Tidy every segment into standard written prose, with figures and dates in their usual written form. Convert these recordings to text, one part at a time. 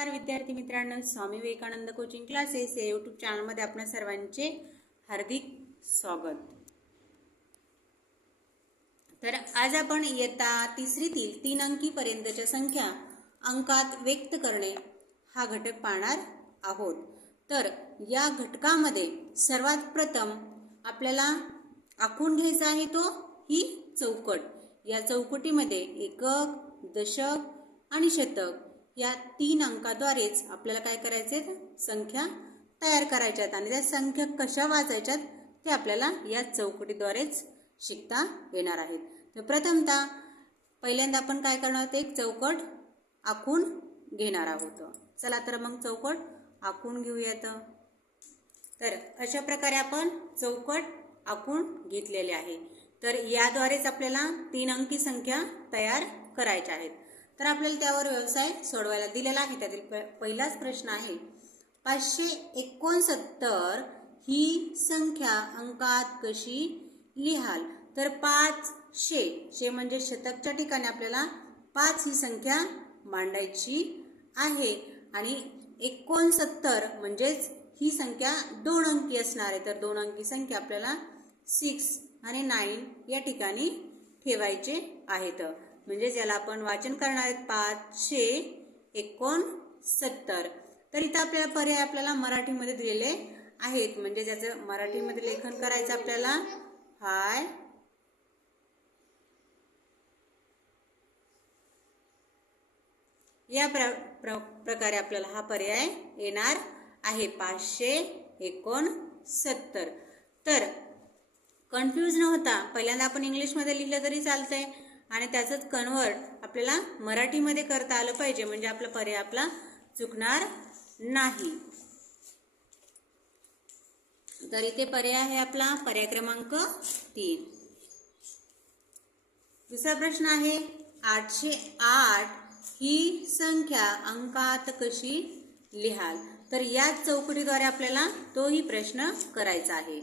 नमस्कार विद्यार्थी मित्रांनो, स्वामी विवेकानंद कोचिंग क्लासेस या यूट्यूब चॅनलमध्ये आपणा सर्वांचे हार्दिक स्वागत। तर आज आपण इयत्ता तिसरीतील 3 अंकी पर्यंतच्या संख्या अंकात व्यक्त करणे हा घटक पाहणार आहोत। तर या घटकामध्ये सर्वात प्रथम आपल्याला आखून घ्यायचा आहे तो ही चौकट। या चौकटीमध्ये एकक, दशक आणि शतक या 3 अंकाद्वारेच आपल्याला काय करायचे, संख्या तयार करायच्या आहेत आणि त्या संख्या कशा वाचायच्यात ते आपल्याला या चौकटीद्वारेच शिकता येणार आहेत। तर प्रथमतः पहिल्यांदा आपण काय करणार आहोत, एक चौकट आखून घेणार आहोत। चला तर मग चौकट आखून घेऊयात। तर अशा प्रकारे आपण चौकट आखून घेतलेले आहे। तर याद्वारेच आपल्याला 3 अंकी संख्या तयार करायच्या आहेत। तर आपल्याला त्यावर व्यवसाय सोडवायला दिलेला आहे। त्यातील पहिलाच प्रश्न आहे, 569 ही संख्या अंकात कशी लिहाल। तर 500 म्हणजे शतकच्या ठिकाणी आपल्याला 5 ही संख्या मांडायची आहे आणि 69 म्हणजेच ही संख्या 2 अंकी असणार आहे। तर 2 अंकी संख्या आपल्याला 6 आणि 9 या ठिकाणी ठेवायचे आहेत। म्हणजे ज्याला आपण वाचन करणार आहेत 569। तर इथं आपल्याला पर्याय आपल्याला मराठीमध्ये दिलेले आहेत, म्हणजे ज्याचं मराठीमध्ये लेखन करायचं आपल्याला हाय या प्रकारे आपल्याला हा पर्याय येणार आहे 569। तर कन्फ्यूज न होता पहिल्यांदा आपण इंग्लिशमध्ये लिहिलं तरी चालतंय आणि त्याचंच कन्वर्ट आपल्याला मराठीमध्ये करता आलं पाहिजे, म्हणजे आपला पर्याय आपला चुकणार नाही। तर इथे पर्याय आहे आपला पर्याय क्रमांक 3। दुसरा प्रश्न आहे, 808 ही संख्या अंकात कशी लिहाल। तर या चौकटीद्वारे आपल्याला तोही प्रश्न करायचा आहे।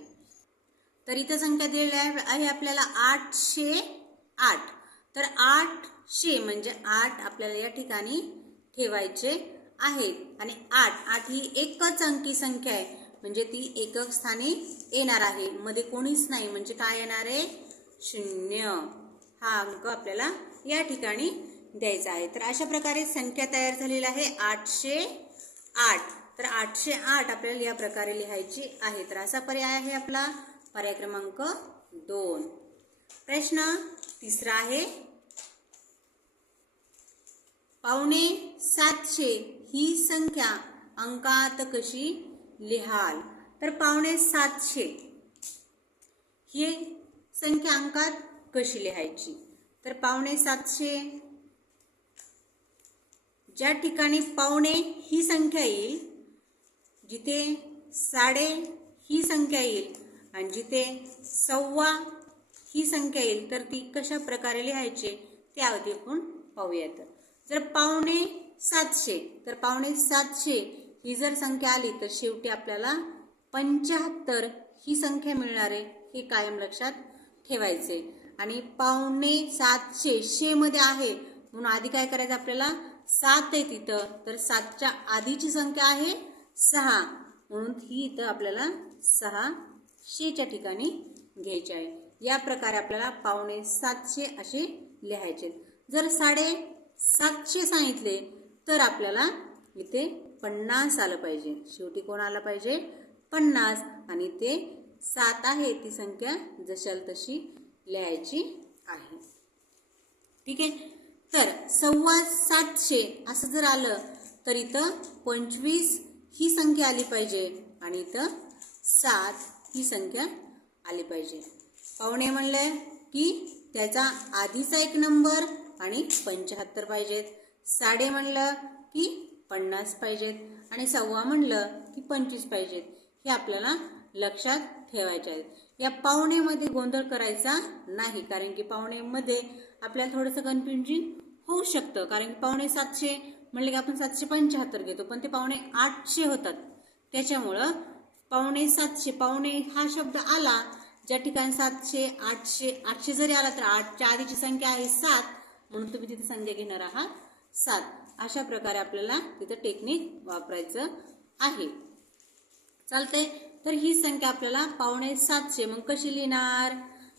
तर इथं संख्या दिलेली आहे आपल्याला 808। तर 800 म्हणजे 8 आपल्याला या ठिकाणी ठेवायचे आहेत आणि 8 ही एकच अंकी संख्या आहे, म्हणजे ती एकक स्थानी येणार आहे, मध्ये कोणीच नाही, म्हणजे काय येणार आहे 0। हा अंक आपल्याला या ठिकाणी द्यायचा आहे। तर अशा प्रकारे संख्या तयार झालेली आहे 808। तर 808 आपल्याला या प्रकारे लिहायची आहे। तर असा पर्याय आहे आपला पर्याय क्रमांक 2। प्रश्न तिसरा आहे, 750 ही संख्या अंकात कशी लिहाल। तर 750 ही संख्या अंकात कशी लिहायची। तर 750 ज्या ठिकाणी पावणे ही संख्या येईल, जिथे साडे ही संख्या येईल आणि जिथे सव्वा ही संख्या येईल, तर ती कशा प्रकारे लिहायची ते आधी आपण पाहूयात। जर 750 तर 750 ही जर संख्या आली तर शेवटी आपल्याला 75 ही संख्या मिळणार आहे, हे कायम लक्षात ठेवायचे। आणि 750 शे मध्ये आहे म्हणून आधी काय करायचं आपल्याला 7 आहे तिथं, तर 7च्या आधीची संख्या आहे 6 म्हणून ही इथं आपल्याला 600च्या ठिकाणी घ्यायची आहे। या प्रकारे आपल्याला 750 असे लिहायचे। जर 750 सांगितले तर आपल्याला इथे 50 आलं पाहिजे, शेवटी कोण आलं पाहिजे 50 आणि ते 7 आहे ती संख्या जशाल तशी लिहायची आहे। ठीक आहे। तर 725 असं जर आलं तर इथं 25 ही संख्या आली पाहिजे आणि इथं 7 ही संख्या आली पाहिजे। पावणे म्हणले की त्याचा आधीचा एक नंबर आणि 75 पाहिजेत, साडे म्हणलं की 50 पाहिजेत आणि सव्वा म्हणलं की 25 पाहिजेत, हे आपल्याला लक्षात ठेवायचे आहेत। या पावणेमध्ये गोंधळ करायचा नाही, कारण की पावणेमध्ये आपल्याला थोडंसं कन्फ्युजिंग होऊ शकतं, कारण की 750 म्हणले की आपण 775 घेतो, पण ते 850 होतात। त्याच्यामुळं 750 पावणे हा शब्द आला ज्या ठिकाणी 700 800 जरी आला तर 8च्या आधीची संख्या आहे 7 म्हणून तुम्ही तिथे संख्या घेणार आहात 7। अशा प्रकारे आपल्याला तिथं टेक्निक वापरायचं आहे. चालतंय. तर ही संख्या आपल्याला 5.7 मग कशी लिहिणार?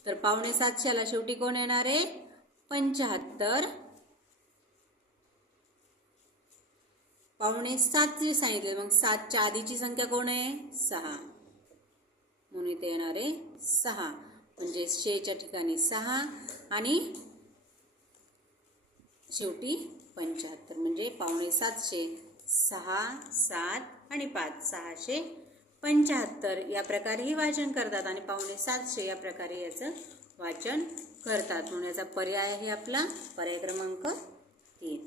तर 5.7 शेवटी कोण येणार आहे? 75. 5.7 सांगितले, मग 7च्या आधीची संख्या कोण आहे? 6, म्हणून इथे येणार आहे 6. म्हणजे 6च्या ठिकाणी 6 आणि शेवटी 75. म्हणजे 5.7 6, 7 आणि 5 675 या प्रकारेही वाचन करतात आणि 5.7 या प्रकारे याचं वाचन करतात. म्हणून याचा पर्याय आहे आपला पर्याय क्रमांक 3.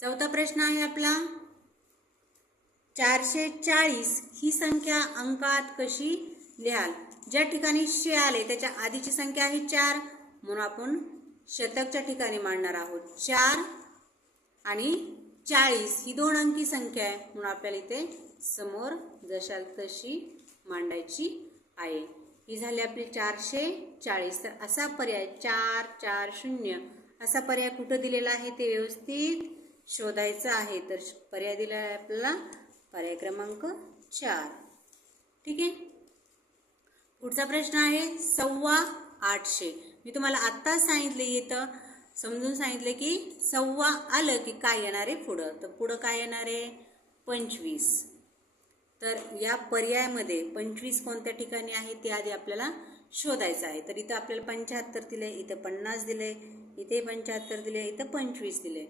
चौथा प्रश्न आहे आपला, 440 ही संख्या अंकात कशी लिहाल? ज्या ठिकाणी 6 आले त्याच्या आधीची संख्या आहे 4, म्हणून आपण शतकच्या ठिकाणी मांडणार आहोत 4 आणि 40 ही 2 अंकी संख्या आहे, म्हणून आपल्याला इथे समोर जशाल तशी मांडायची आहे. ही झाली आपली 440. तर असा पर्याय 440 असा पर्याय कुठं दिलेला आहे ते व्यवस्थित शोधायचं आहे. तर पर्याय दिला आहे आपल्याला पर्याय क्रमांक 4. ठीक आहे. पुढचा प्रश्न आहे 825. मी तुम्हाला आत्ताच सांगितले, येतं समजून सांगितले की 1.25 आलं की काय येणार आहे पुढं. तर पुढं काय येणार आहे? 25. तर या पर्यायामध्ये 25 कोणत्या ठिकाणी आहे ते आधी आपल्याला शोधायचं आहे. तर इथं आपल्याला 75 दिले, इथं 50 दिले, इथे 75 दिले, इथं 25 दिले.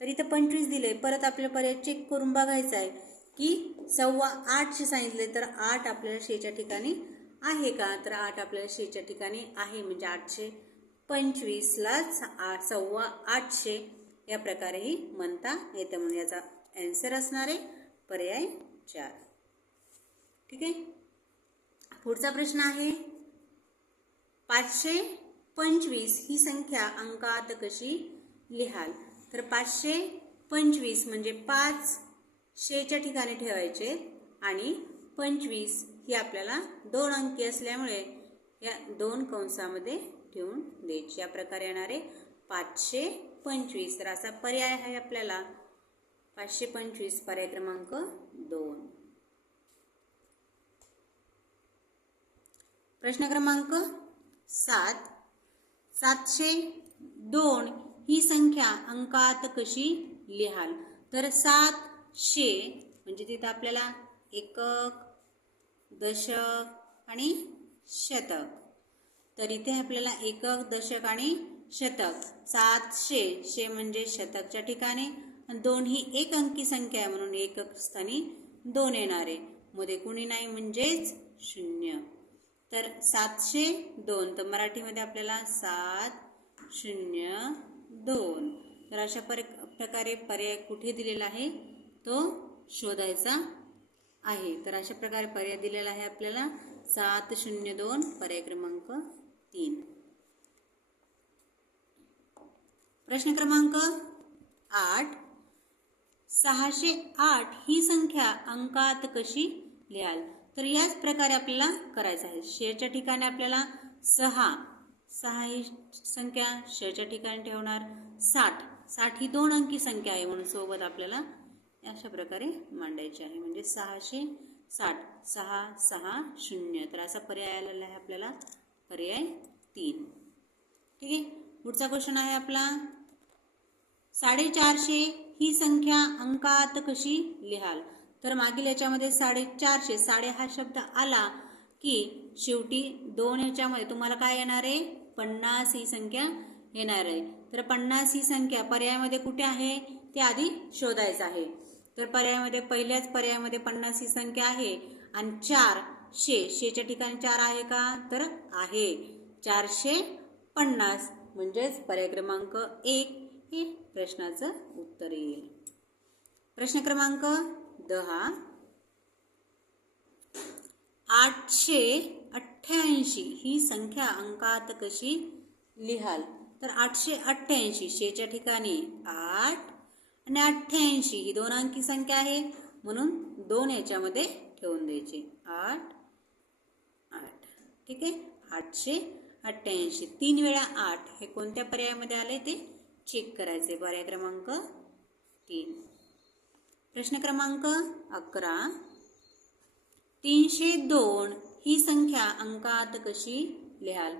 तर इथं 25 दिले. परत आपल्याला पर्याय चेक करून बघायचं आहे की 8.25 सांगितले, तर 8 आपल्याला 6च्या ठिकाणी आहे का? तर 8 आपल्याला 6च्या ठिकाणी आहे, म्हणजे 825लाच 8.25 या प्रकारेही म्हणता येतं. म्हणून याचा आन्सर असणार आहे पर्याय 4. ठीक आहे. पुढचा प्रश्न आहे 525 ही संख्या अंकात कशी लिहाल? तर 525 म्हणजे 5 6च्या ठिकाणी ठेवायचे आणि 25 ही आपल्याला 2 अंकी असल्यामुळे या 2 कंसामध्ये ठेवून द्यायची. या प्रकारे येणारे 525. तर असा पर्याय आहे आपल्याला 525 पर्याय क्रमांक 2. प्रश्न क्रमांक 7, 702 ही संख्या अंकात कशी लिहाल? तर 700 म्हणजे तिथं आपल्याला एकक, दशक आणि शतक. तर इथे आपल्याला एकक, दशक आणि शतक. 700 म्हणजे शतकच्या ठिकाणी आणि 2 ही एक अंकी संख्या आहे, म्हणून एकक स्थानी 2 येणार आहे. मध्ये कुणी नाही म्हणजेच 0. तर 702. तर मराठीमध्ये आपल्याला 702. तर अशा प्रकारे पर्याय कुठे दिलेला आहे तो शोधायचा आहे. तर अशा प्रकारे पर्याय दिलेला आहे आपल्याला 702 पर्याय क्रमांक 3. प्रश्न क्रमांक 8, 608 ही संख्या अंकात कशी लिहाल? तर याच प्रकारे आपल्याला करायचं आहे. शेच्या ठिकाणी आपल्याला 6 ही संख्या शेच्या ठिकाणी ठेवणार. 60 ही 2 अंकी संख्या आहे, म्हणून सोबत आपल्याला अशा प्रकारे मांडायची आहे. म्हणजे 660 660. तर असा पर्याय आलेला आहे आपल्याला पर्याय 3. ठीक आहे. पुढचा क्वेश्चन आहे आपला 450 ही संख्या अंकात कशी लिहाल? तर मागील याच्यामध्ये 450 साडे हा शब्द आला की शेवटी 2 याच्यामध्ये तुम्हाला काय येणार आहे? 50 ही संख्या येणार आहे. तर 50 ही संख्या पर्यायामध्ये कुठे आहे ते आधी शोधायचं आहे. तर पर्यायामध्ये पहिल्याच पर्यायामध्ये 50 ही संख्या आहे आणि 400च्या ठिकाणी 4 आहे का? तर आहे. 450 म्हणजेच पर्याय क्रमांक 1 हे प्रश्नाचं उत्तर येईल. प्रश्न क्रमांक 10, 888 ही संख्या अंकात कशी लिहाल? तर 888 शेच्या ठिकाणी 8 आणि 88 ही 2 अंकी संख्या आहे, म्हणून 2 याच्यामध्ये ठेवून द्यायचे. 8 8. ठीक आहे. 888 3 वेळा 8 हे कोणत्या पर्यायामध्ये आले ते चेक करायचे. पर्याय क्रमांक 3. प्रश्न क्रमांक 11. 302 ही संख्या अंकात कशी लिहाल?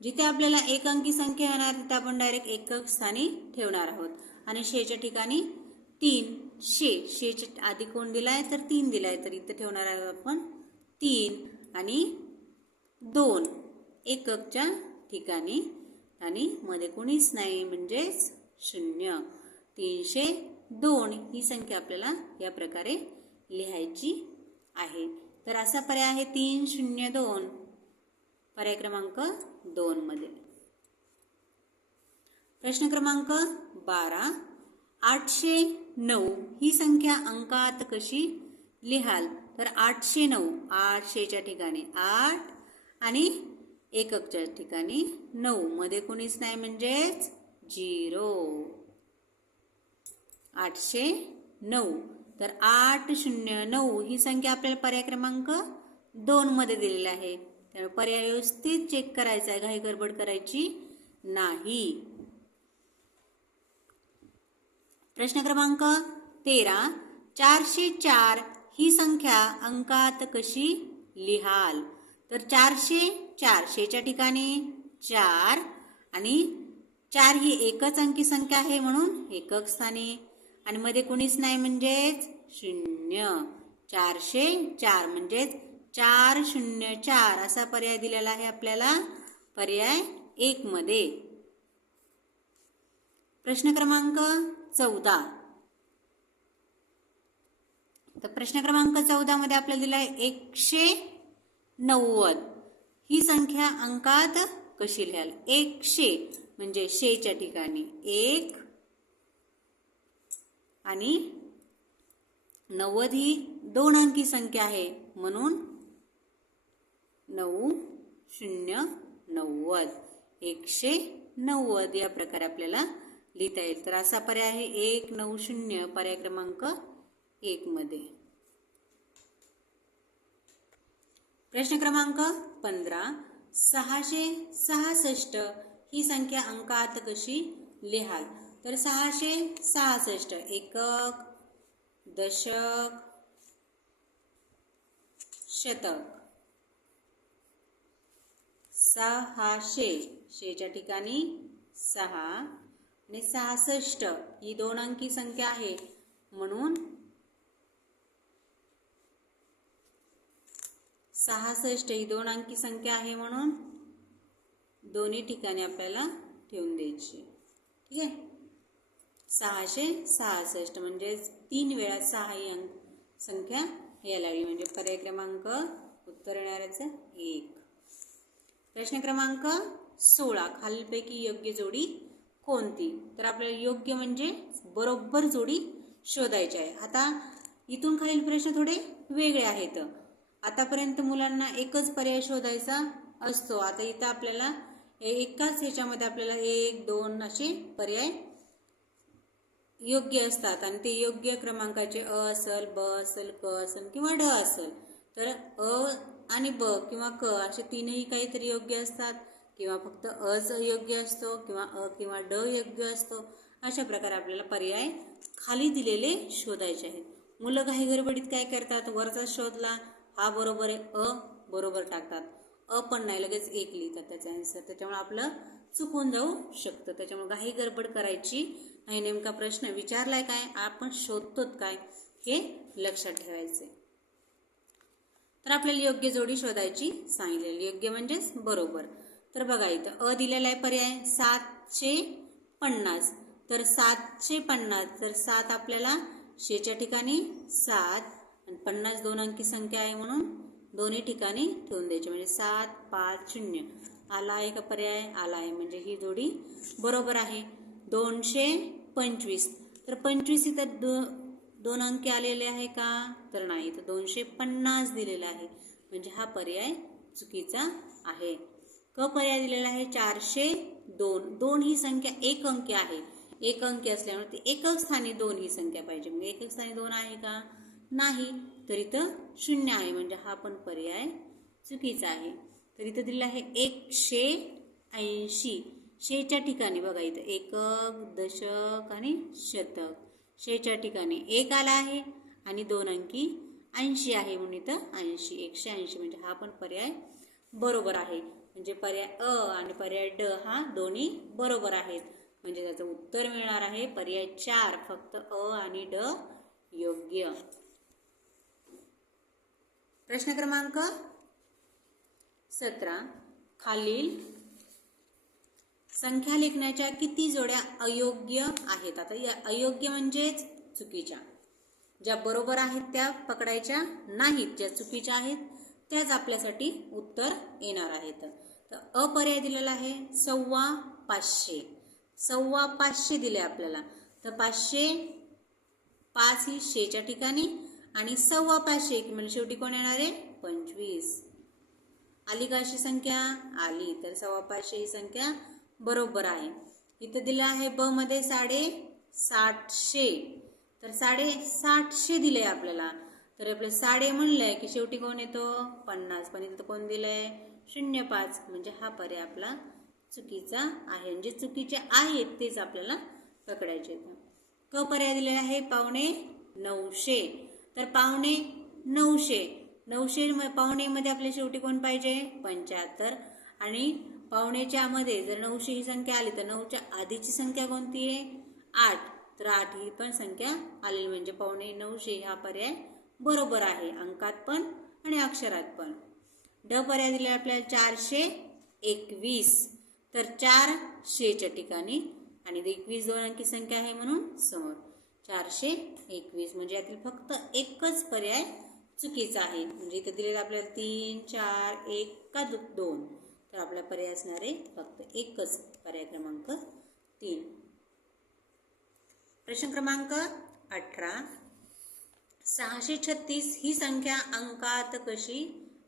जिथे आपल्याला एक अंकी संख्या येणार तिथे आपण डायरेक्ट एकक स्थानी ठेवणार आहोत आणि शेच्या ठिकाणी 3 शेच्या आधी कोण दिलाय तर 3 दिलाय, तर इथे ठेवणार आहोत आपण 3 आणि 2 एककच्या ठिकाणी आणि मध्ये कोणीच नाही म्हणजेच 0. 302 ही संख्या आपल्याला या प्रकारे लिहायची आहे. तर असा पर्याय आहे 302, पर्याय क्रमांक 2 मध्ये. प्रश्न क्रमांक 12. 809 ही संख्या अंकात कशी लिहाल? तर 809 800च्या ठिकाणी 8 आणि एककच्या ठिकाणी 9 मध्ये कोणीच नाही म्हणजेच 0. 809. तर 809 ही संख्या आपल्याला पर्याय क्रमांक 2 मध्ये दिलेली आहे. त्यामुळे पर्याय व्यवस्थित चेक करायचा आहे, घाई गडबड करायची नाही. प्रश्न क्रमांक 13. 404 ही संख्या अंकात कशी लिहाल? तर 404 शेच्या ठिकाणी 4 आणि 4 ही एकच अंकी संख्या आहे म्हणून एकक स्थानी आणि मध्ये कोणीच नाही म्हणजेच 0. 404 म्हणजेच 404 असा पर्याय दिलेला आहे आपल्याला पर्याय 1 मध्ये. प्रश्न क्रमांक 14. तर प्रश्न क्रमांक 14 मध्ये आपल्याला दिला आहे 190 ही संख्या अंकात कशी लिहाल? 100 म्हणजे शेच्या ठिकाणी 1 आणि 90 ही 2 अंकी संख्या आहे म्हणून 990 190 या प्रकारे आपल्याला लिहिता येईल. तर असा पर्याय आहे 190, पर्याय क्रमांक 1 मध्ये. प्रश्न क्रमांक 15. 666 ही संख्या अंकात कशी लिहाल? तर 666 एकक, दशक, शतक. 600 शेच्या ठिकाणी 6 आणि 66 ही 2 अंकी संख्या आहे म्हणून 66 ही 2 अंकी संख्या आहे म्हणून दोन्ही ठिकाणी आपल्याला ठेवून द्यायची. ठीक आहे. 666 म्हणजे 3 वेळा 6 ही संख्या यायला लागली म्हणजे पर्याय क्रमांक उत्तर येणाऱ्याचं 1. प्रश्न क्रमांक 16. खालीलपैकी योग्य जोडी कोणती? तर आपल्याला योग्य म्हणजे बरोबर जोडी शोधायची आहे. आता इथून खालील प्रश्न थोडे वेगळे आहेत. आतापर्यंत मुलांना एकच पर्याय शोधायचा असतो. आता इथं आपल्याला एकाच ह्याच्यामध्ये आपल्याला 1, 2 असे पर्याय योग्य असतात आणि ते योग्य क्रमांकाचे अ असेल, ब असेल, क असेल किंवा ड असेल. तर अ आणि ब किंवा क असे तीनही काहीतरी योग्य असतात किंवा फक्त अच योग्य असतो किंवा अ किंवा ड योग्य असतो. अशा प्रकारे आपल्याला पर्याय खाली दिलेले शोधायचे आहेत. मुलं घाई गडबडीत काय करतात? वरचा शोधला हा बरोबर आहे, अ बरोबर टाकतात, अ पण नाही लगेच 1 लिहितात त्याचा आन्सर. त्याच्यामुळे आपलं चुकून जाऊ शकतं. त्याच्यामुळे घाई गडबड करायची नाही. नेमका प्रश्न विचारलाय काय, आपण शोधतो काय हे लक्षात ठेवायचे. तर आपल्याला योग्य जोडी शोधायची सांगितलेली. योग्य म्हणजेच बरोबर. तर बघा इथं अ दिलेला आहे पर्याय 750. तर 750 तर 7 आपल्याला शेच्या ठिकाणी 7 आणि 50 2 अंकी संख्या आहे म्हणून दोन्ही ठिकाणी ठेवून द्यायचे म्हणजे 750. आला आहे का पर्याय? आला आहे म्हणजे ही जोडी बरोबर आहे. 225 तर 25 इथं 2 अंकी आलेले आहे का? तर नाही. तर 250 दिलेला आहे म्हणजे हा पर्याय चुकीचा आहे. क पर्याय दिलेला आहे 402. 2 ही संख्या एक अंकी आहे. एक अंकी असल्यामुळे ती एकक स्थानी 2 ही संख्या पाहिजे. म्हणजे एकक स्थानी 2 आहे का? नाही. तर इथं 0 आहे म्हणजे हा पण पर्याय चुकीचा आहे. तर इथं दिलेला आहे 180. शेच्या ठिकाणी बघा इथं एकक, दशक आणि शतक. शेच्या ठिकाणी 1 आला आहे आणि 2 अंकी 80 आहे म्हणून इथं 80, 180 म्हणजे हा पण पर्याय बरोबर आहे. म्हणजे पर्याय अ आणि पर्याय ड हा दोन्ही बरोबर आहेत. म्हणजे त्याचं उत्तर मिळणार आहे पर्याय 4, फक्त अ आणि ड योग्य. प्रश्न क्रमांक 17. खालील संख्या लेखनाच्या किती जोड्या अयोग्य आहेत? आता या अयोग्य म्हणजेच चुकीच्या. ज्या बरोबर आहेत त्या पकडायच्या नाहीत, ज्या चुकीच्या आहेत त्याच आपल्यासाठी उत्तर येणार आहेत. तर अ पर्याय दिलेला आहे 525. 525 दिले आपल्याला. तर 500 5 ही शेच्या ठिकाणी आणि 525 म्हणजे शेवटी कोण येणार आहे 25. आली का अशी संख्या? आली. तर 525 ही संख्या बरोबर आहे. इथं दिलं आहे ब मध्ये 750. तर 750 दिले आपल्याला. तर आपलं 7 म्हणलंय की शेवटी कोण येतो 50. पण इथं कोण दिलंय 05 म्हणजे हा पर्याय आपला चुकीचा आहे. म्हणजे चुकीचे आहेत तेच आपल्याला पकडायचे. क पर्याय दिलेला आहे 950. तर 950 पावणे मध्ये आपल्या शेवटी कोण पाहिजे 75. आणि पावणेच्या मध्ये जर 900 ही संख्या आली तर 9च्या आधीची संख्या कोणती आहे 8. तर 8 ही पण संख्या आली म्हणजे 950 हा पर्याय बरोबर आहे अंकात पण आणि अक्षरात पण. ड पर्याय दिला आपल्याला 421. तर 400च्या ठिकाणी आणि 21 दोन अंकी संख्या आहे म्हणून समोर 421 म्हणजे यातील फक्त एकच पर्याय चुकीचा आहे. म्हणजे इथे दिलेलं आपल्याला 3, 4, 1 का 2. तर आपला पर्याय असणार आहे फक्त एकच, पर्याय क्रमांक 3. प्रश्न क्रमांक 18. 636 ही संख्या अंकात कशी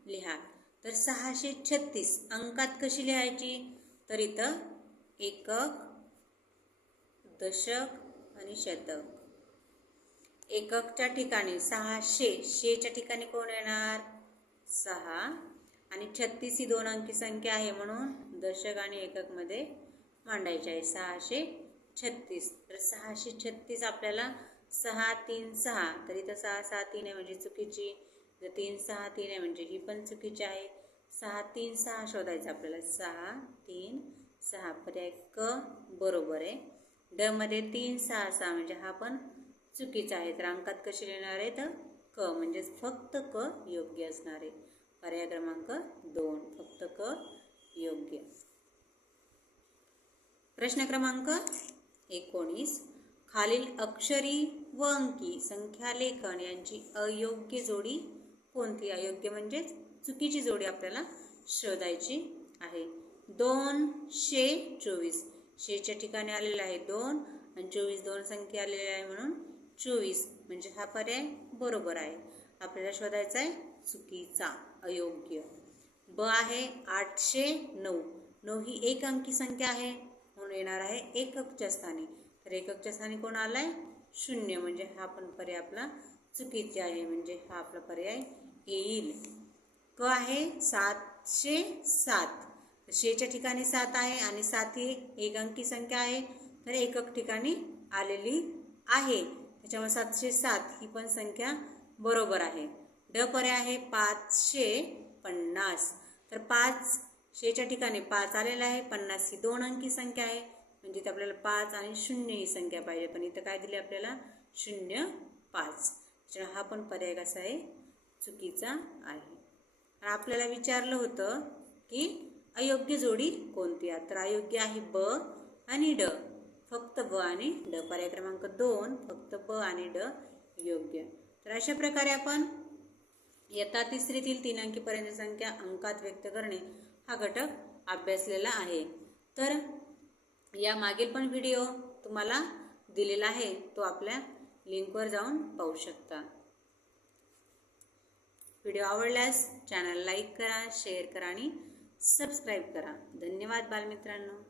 लिहा? तर 636 अंकात कशी लिहायची? तर इथं एकक, दशक आणि शतक. एककच्या ठिकाणी 600, शेच्या ठिकाणी कोण येणार 6 आणि 36 ही दोन अंकी संख्या आहे म्हणून दशक आणि एकक मध्ये मांडायचे आहे 636. तर 636 आपल्याला 6 3 6. तर इथं 6 6 3 आहे म्हणजे चुकीची. 3 6 3 आहे म्हणजे ही पण चुकीची आहे. 6 3 6 शोधायचं आपल्याला. 6 3 6 पर्याय क बरोबर आहे. ड मध्ये 3 6 6 म्हणजे हा पण चुकीचा आहे. तर अंकात कशी लिहिणार आहे तर क म्हणजे फक्त क योग्य असणार आहे. पर्याय क्रमांक 2 फक्त क योग्य. प्रश्न क्रमांक 19. खालील अक्षरी व अंकी संख्या लेखन यांची अयोग्य जोडी कोणती? अयोग्य म्हणजे चुकीची जोडी आपल्याला शोधायची आहे. 224 शेच्या ठिकाणी आलेला आहे 2 आणि 24 दोन संख्या आलेल्या आहे म्हणून 24 म्हणजे हा पर्याय बरोबर आहे. आपल्याला शोधायचा आहे चुकीचा, अयोग्य. ब आहे 809. 9 ही एक अंकी संख्या आहे म्हणून येणार आहे एककच्या स्थानी. तर एककच्या स्थानी कोण आलाय 0 म्हणजे हा पण पर्याय आपला चुकीचा आहे म्हणजे हा आपला पर्याय येईल. क आहे 707. शेच्या ठिकाणी 7 आहे आणि 7 ही एक अंकी संख्या आहे तर एकक ठिकाणी आलेली आहे त्याच्यामुळे 707 ही पण संख्या बरोबर आहे. ड पर्याय आहे 550. तर 5 शेच्या ठिकाणी 5 आलेला आहे. 50 ही दोन अंकी संख्या आहे म्हणजे इथे आपल्याला 5 आणि 0 ही संख्या पाहिजे पण इथं काय दिली आपल्याला 0 5. त्याच्यामुळे हा पण पर्याय कसा आहे चुकीचा आहे. आपल्याला विचारलं होतं की अयोग्य जोडी कोणती आहे? तर अयोग्य आहे ब आणि ड. फक्त ब आणि ड. पर्याय क्रमांक 2 फक्त ब आणि ड योग्य. तर अशा प्रकारे आपण इयत्ता तिसरीतील 3 अंकीपर्यंत संख्या अंकात व्यक्त करणे हा घटक अभ्यासलेला आहे. तर या मागील पण व्हिडिओ तुम्हाला दिलेला आहे तो आपल्या लिंकवर जाऊन पाहू शकता. व्हिडिओ आवडल्यास चॅनल लाईक करा, शेअर करा आणि सबस्क्राईब करा. धन्यवाद बालमित्रांनो.